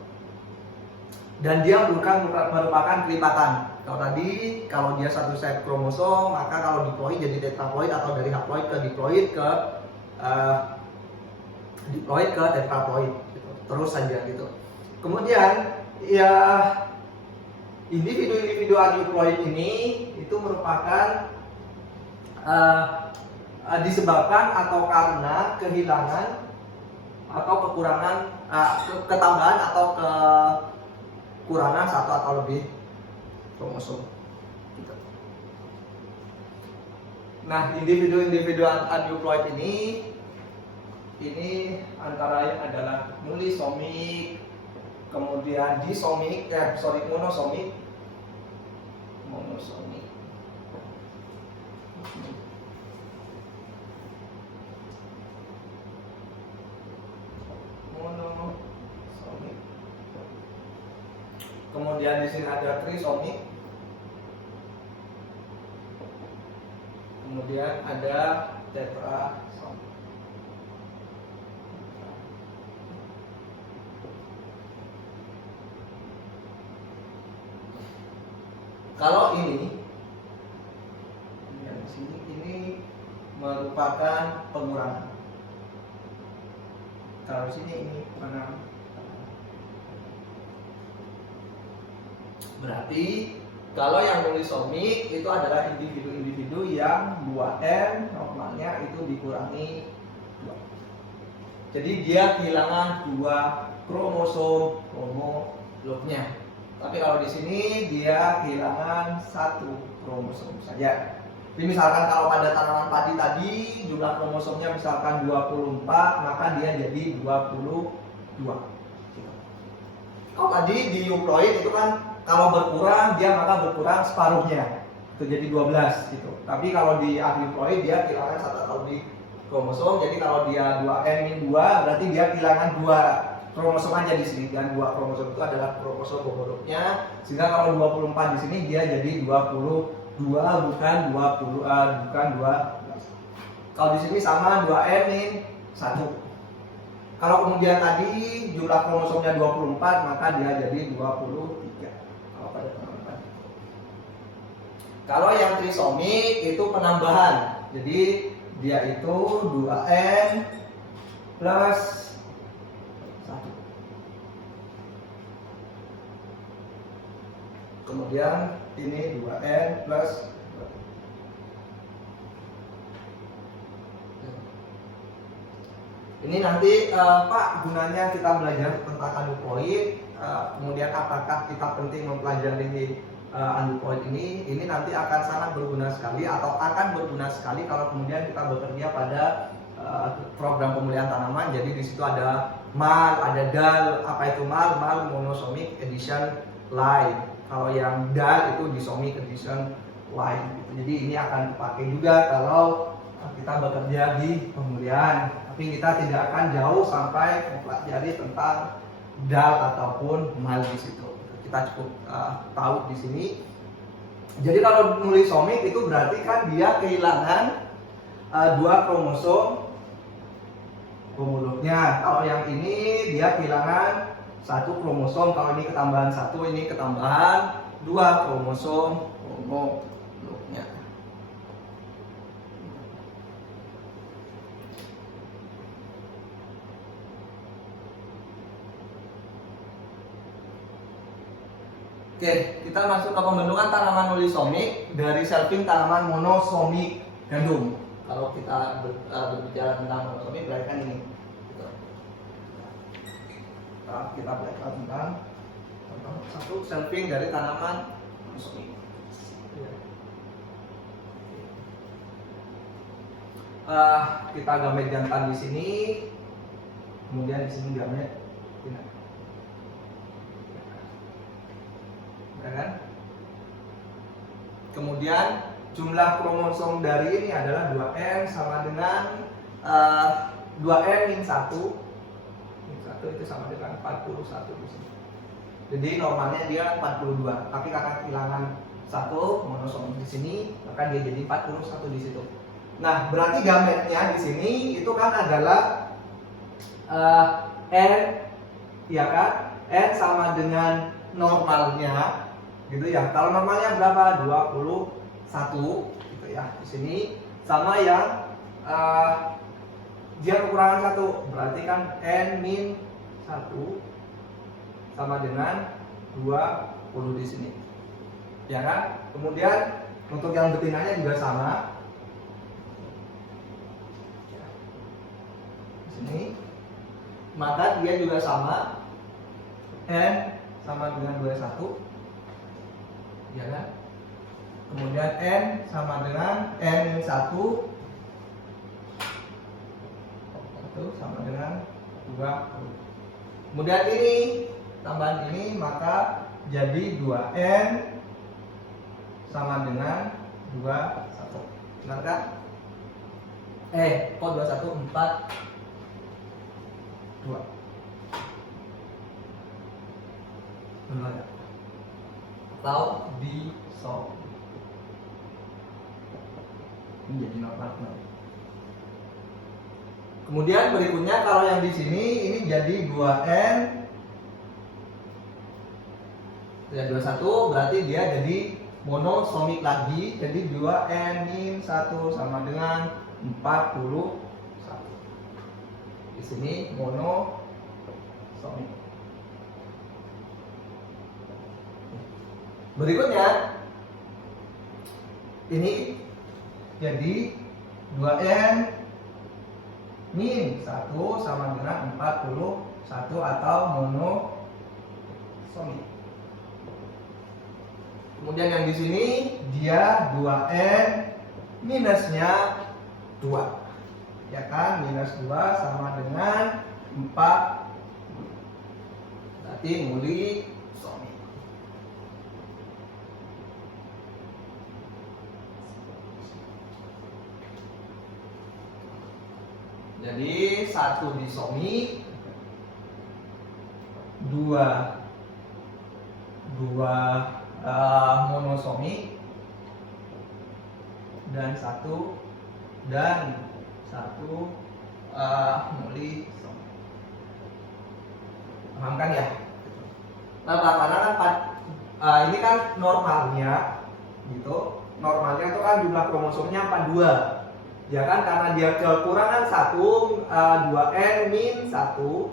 Dan dia merupakan kelipatan. Kalau dia 1 set kromosom, maka kalau diploid jadi tetraploid, atau dari haploid ke diploid ke tetraploid, gitu. Terus saja gitu. Kemudian ya individu-individu aneuploid ini itu merupakan disebabkan atau karena kehilangan atau kekurangan, ketambahan atau kekurangan 1 atau lebih kromosom. Gitu. Nah, individu-individu aneuploid ini antara lain adalah mulisomik, kemudian monosomik. Kemudian di sini ada trisomik. Kemudian ada tetrasomik. Kalau ini yang di sini ini merupakan pengurangan. Kalau di sini ini mana? Berarti kalau yang mulisomik itu adalah individu-individu yang 2N normalnya itu dikurangi 2. Jadi dia kehilangan 2 kromosom homolognya. Tapi kalau di sini dia kehilangan 1 kromosom saja. Jadi misalkan kalau pada tanaman padi tadi jumlah kromosomnya misalkan 24, maka dia jadi 22. Kalau tadi di euploid itu kan kalau berkurang dia maka berkurang separuhnya. Itu jadi 12 gitu. Tapi kalau di aneuploid dia kehilangan 1 atau di kromosom. Jadi kalau dia 2N-2 berarti dia kehilangan 2 kromosom aja di sini, dan 2 kromosom itu adalah kromosom homolognya. Sehingga kalau 24 di sini dia jadi 22 bukan 12. Kalau di sini sama 2N-1. Kalau kemudian tadi jumlah kromosomnya 24 maka dia jadi 23. Kalau pada penambahan. Kalau yang trisomik itu penambahan. Jadi dia itu 2N plus 1. Kemudian ini 2N plus 2. Ini nanti Pak, gunanya kita belajar tentang aneuploid, kemudian apakah kita penting mempelajari aneuploid ini nanti akan sangat berguna sekali atau akan berguna sekali kalau kemudian kita bekerja pada program pemulihan tanaman. Jadi di situ ada MAL, ada DAL. Apa itu MAL? MAL monosomic addition line. Kalau yang DAL itu disomic addition line. Jadi ini akan dipakai juga kalau kita bekerja di pemulihan. Tapi kita tidak akan jauh sampai mempelajari tentang DAL ataupun MAL di situ. Kita cukup tahu di sini. Jadi kalau nulis somik itu berarti kan dia kehilangan 2 kromosom homolognya. Kalau yang ini dia kehilangan 1 kromosom. Kalau ini ketambahan 1, ini ketambahan 2 kromosom homolognya. Oke, kita masuk ke pembentukan tanaman polisomik dari selfing tanaman monosomik gandum. Kalau kita berbicara tentang monosomik, berarti kan ini. Gitu. Kita belajar tentang satu selfing dari tanaman monosomik. Kita gamet jantan di sini, kemudian di sini gamet betina. Kan? Kemudian jumlah kromosom dari ini adalah 2N sama dengan 2N-1. 1 itu sama dengan 41 di sini. Jadi normalnya dia 42, tapi karena kehilangan 1 monosom di sini, maka dia jadi 41 di situ. Nah, berarti gametnya di sini itu kan adalah N, ya kan? N sama dengan normalnya, gitu ya. Kalau normalnya berapa? 21, gitu ya. Di sini sama yang dia kekurangan 1, berarti kan N-1 sama dengan 20 di sini, ya kan? Kemudian untuk yang betinanya juga sama. Di sini, maka dia juga sama, N sama dengan 21, ya kan? Kemudian N sama dengan N-1 itu sama dengan 20. Kemudian ini tambahan ini maka jadi 2N sama dengan 21. Benar kan? Kok 21? 4 2. Benar ya? Atau disom. Ini jadi normal. Kemudian berikutnya kalau yang di sini ini jadi 2N ya 21, berarti dia jadi monosomik lagi. Jadi 2N-1 sama dengan 41. Di sini monosomik. Berikutnya ini jadi 2N min 1 sama dengan 41 atau monosomi. Kemudian yang di sini dia 2n minusnya 2. Ya kan, minus 2 sama dengan 4. Berarti mulisomi. Jadi 1 disomi, 2 monosomi, dan 1 mulisomi. Paham kan ya? Nah, karena kan ini kan normalnya gitu. Normalnya itu kan jumlah kromosomnya 42. Ya kan, karena dia kekurangan 1, 2n min 1,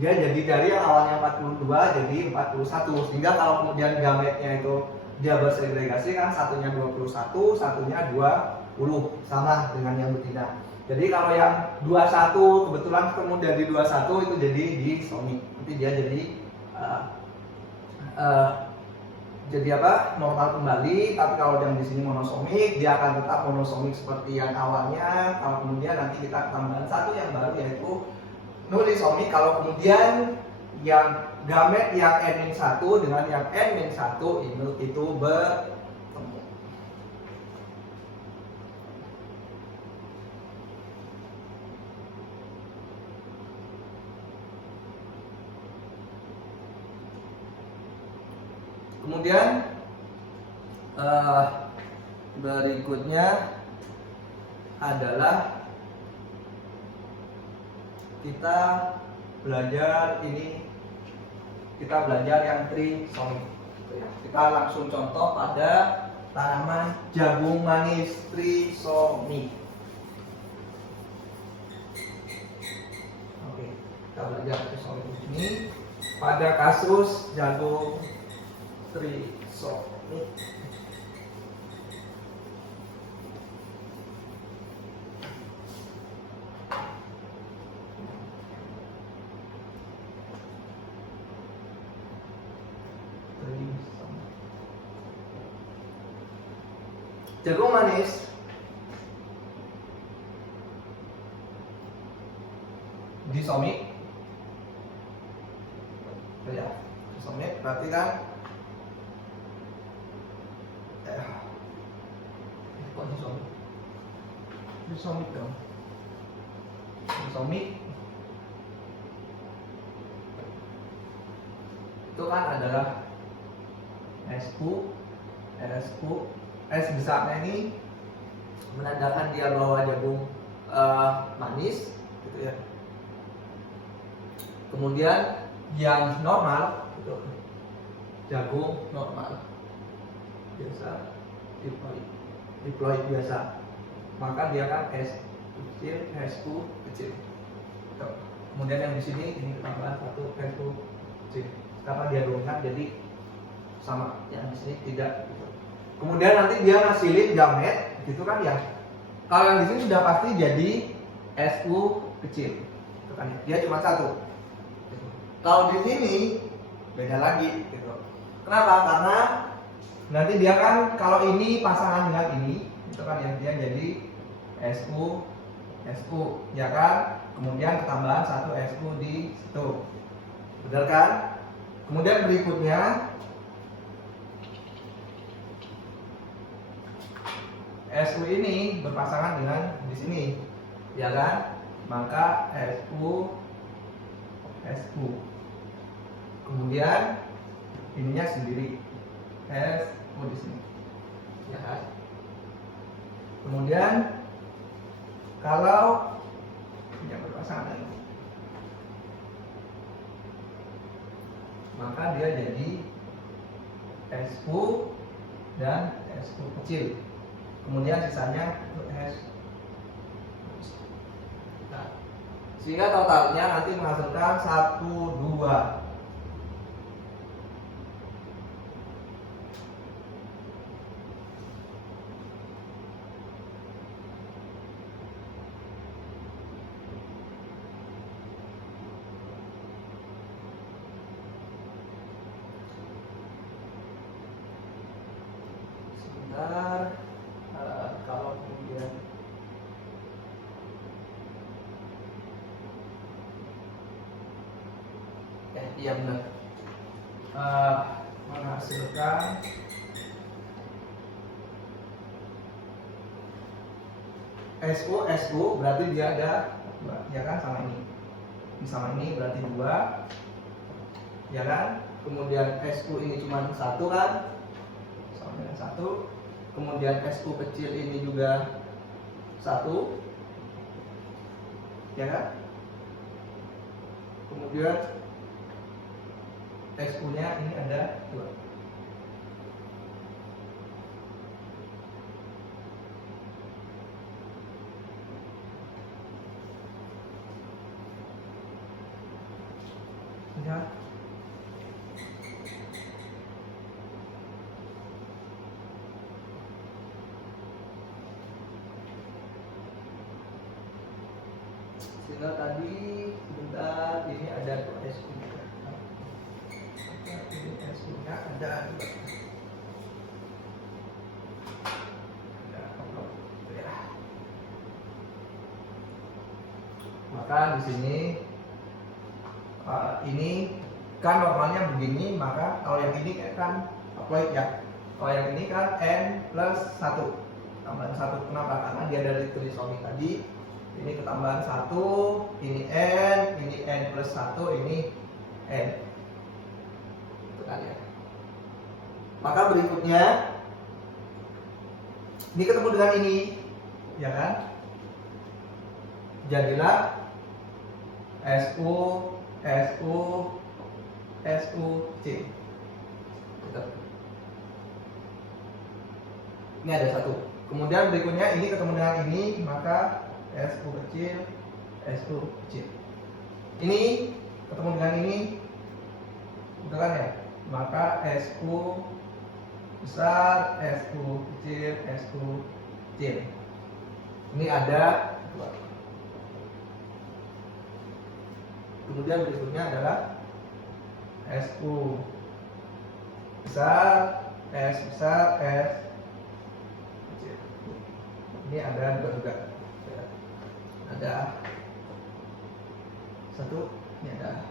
dia jadi dari yang awalnya 42 jadi 41. Sehingga kalau kemudian gametnya itu dia bersegregasi kan, satunya 21, satunya 20, sama dengan yang betina. Jadi kalau yang 21 kebetulan kemudian di 21 itu jadi disomi. Nanti dia jadi apa? Normal kembali. Tapi kalau yang di sini monosomik, dia akan tetap monosomik seperti yang awalnya. Kalau kemudian nanti kita tambahan satu yang baru yaitu nulisomik. Kalau kemudian yang gamet yang n-1 dengan yang n-1 itu bertemu. Kemudian berikutnya adalah kita belajar yang trisomi. Kita langsung contoh pada tanaman jagung manis trisomi. Oke, kita belajar trisomi ini pada kasus jagung trisomi. Jagung manis disomik. Ya, disomik berarti kan kok disomik? Disomik dong. Disomik itu kan adalah S besarnya ini menandakan dia bawa jagung manis gitu ya. Kemudian yang normal gitu, jagung normal biasa diploid biasa, maka dia kan S kecil, SU kecil. Kemudian yang di sini ini tambahan satu SU kecil karena dia dominan jadi sama, yang di sini tidak gitu. Kemudian nanti dia ngasilin gamet gitu kan ya. Kalau yang di sini sudah pasti jadi SU kecil gitu kan ya. Dia cuma satu gitu. Kalau di sini beda lagi gitu. Kenapa? Karena nanti dia kan kalau ini pasangan dengan ini itu kan yang dia jadi SU ya kan. Kemudian ketambahan satu SU di situ. Benar kan? Kemudian berikutnya SU ini berpasangan dengan di sini, ya kan? Maka SU. Kemudian ininya sendiri SU di sini, ya kan? Kemudian kalau yang berpasangan ini, maka dia jadi SU dan SU kecil. Kemudian sisanya S. Nah, sehingga totalnya nanti menghasilkan 1, 2. Sebentar. Kalau kemudian iya benar, menghasilkan SU berarti dia ada 2, ya kan, sama ini. Ini sama ini berarti 2, ya kan. Kemudian SU ini cuma 1 kan, sama dengan 1. Kemudian SU kecil ini juga 1, ya kan. Kemudian SU nya ini ada 2. Ya. Sehingga tadi sebentar ini ada SU nya. Ini SU nya ada 2. Maka di sini ini kan normalnya begini, maka kalau yang ini kan haploid ya. Kalau yang ini kan N plus 1 tambahan 1. Kenapa? Karena dia dari trisomi tadi. Ini ketambahan 1, ini N plus 1, ini N. Itu kan ya. Maka berikutnya ini ketemu dengan ini, ya kan? Jadilah SU C. Ini ada 1. Kemudian berikutnya ini ketemu dengan ini, maka SU kecil, SU kecil. Ini ketemu dengan ini, betul kan ya? Maka SU besar, SU kecil, SU kecil. Ini ada 2. Kemudian berikutnya adalah SU besar, S besar, S kecil. Ini ada 2 juga. Ada 1, ini ada.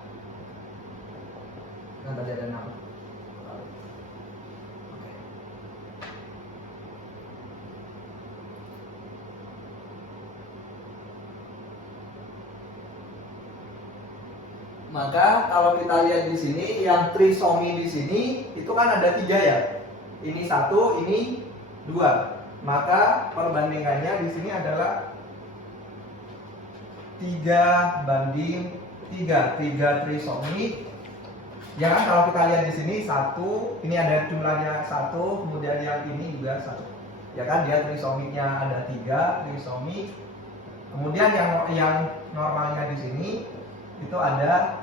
Kan tadi ada 6. Maka kalau kita lihat di sini, yang trisomi di sini itu kan ada 3 ya. Ini 1, ini 2. Maka perbandingannya di sini adalah 3:3. 3 trisomi. Ya kan, kalau kita lihat di sini 1, ini ada jumlahnya 1, kemudian yang ini juga 1. Ya kan, dia trisominya ada 3 trisomi. Kemudian yang normalnya di sini itu ada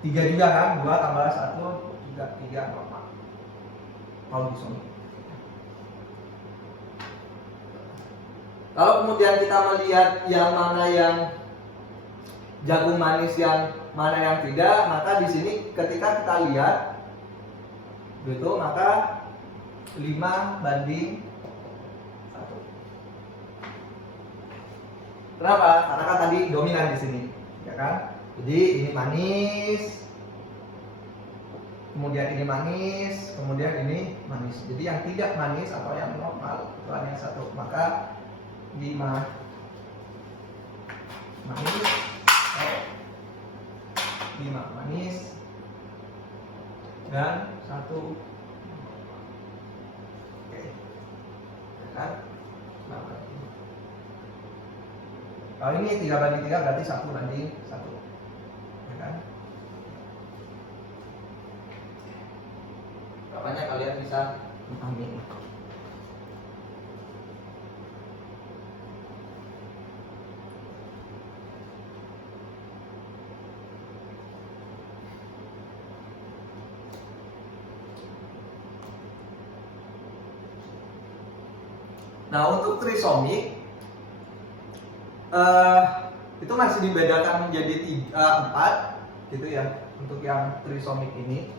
3 juga kan, 2 tambah 1, 3 normal. Polisomi. Kalau kemudian kita melihat yang mana yang jagung manis, yang mana yang tidak, maka di sini ketika kita lihat gitu, maka 5:1. Kenapa? Karena kan tadi dominan di sini, ya kan? Jadi ini manis, kemudian ini manis, kemudian ini manis. Jadi yang tidak manis atau yang normal itu hanya 1. Maka 5 manis, 5 manis dan 1. Oke, ya kan? Kalau ini 3:3 berarti 1:1, ya kan? Makanya kalian bisa memahami. Nah, untuk trisomik itu masih dibedakan menjadi 4 gitu ya, untuk yang trisomik ini.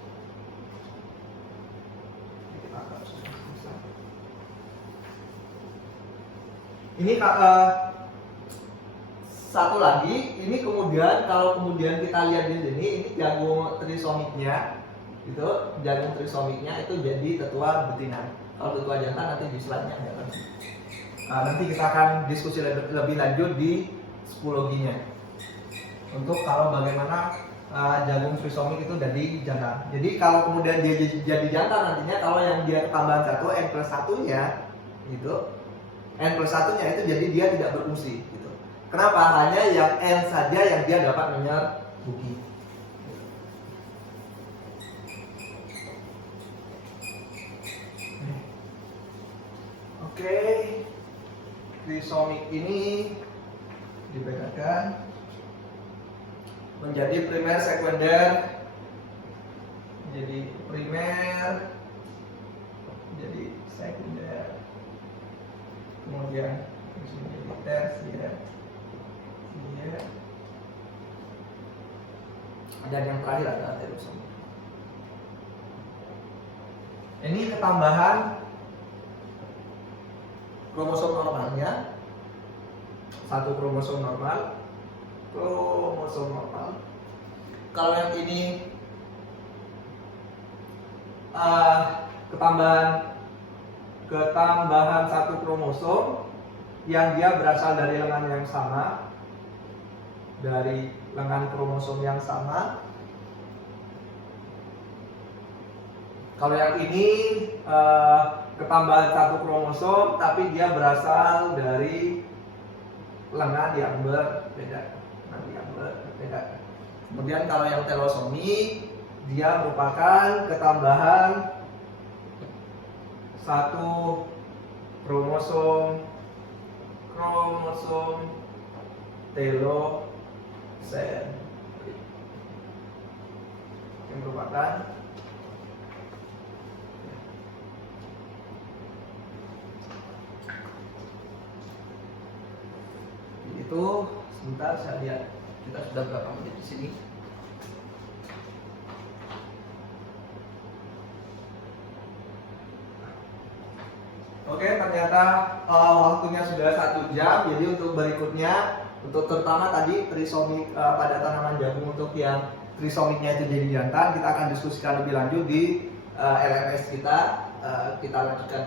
Ini satu lagi, ini kemudian kalau kemudian kita lihat di sini, ini jagung trisomiknya, itu jagung trisomiknya itu jadi tetua betina. Kalau tetua jantan nanti di slide-nya ada. Nanti kita akan diskusi lebih lanjut di spologinya. Untuk kalau bagaimana jagung trisomik itu jadi jantan. Jadi kalau kemudian dia jadi jantan nantinya, kalau yang dia ketambahan 1 N+1-nya itu N+1-nya itu jadi dia tidak berfungsi gitu. Kenapa? Hanya yang N saja yang dia dapat menyerbuki. Oke, trisomik ini dibedakan menjadi primer, sekunder. Jadi primer, jadi sekunder, kemudian menjadi tersier. Dan yang terakhir adalah heterosomik. Ini ketambahan kromosom normalnya, satu kromosom normal. Kalau yang ini ketambahan satu kromosom yang dia berasal dari lengan yang sama, dari lengan kromosom yang sama. Kalau yang ini ketambahan satu kromosom tapi dia berasal dari lengan yang berbeda. Kemudian kalau yang telosomi, dia merupakan ketambahan satu kromosom telosen yang merupakan itu. Sebentar saya lihat kita sudah berapa menit di sini. Oke, ternyata waktunya sudah 1 jam. Jadi untuk berikutnya, untuk terutama tadi trisomik pada tanaman jagung, untuk yang trisomiknya itu jadi jantan, kita akan diskusikan lebih lanjut di LMS kita. Kita lanjutkan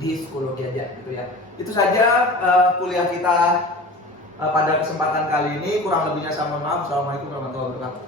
di psikologi aja gitu ya. Itu saja kuliah kita pada kesempatan kali ini. Kurang lebihnya saya mohon maaf. Assalamualaikum warahmatullahi wabarakatuh.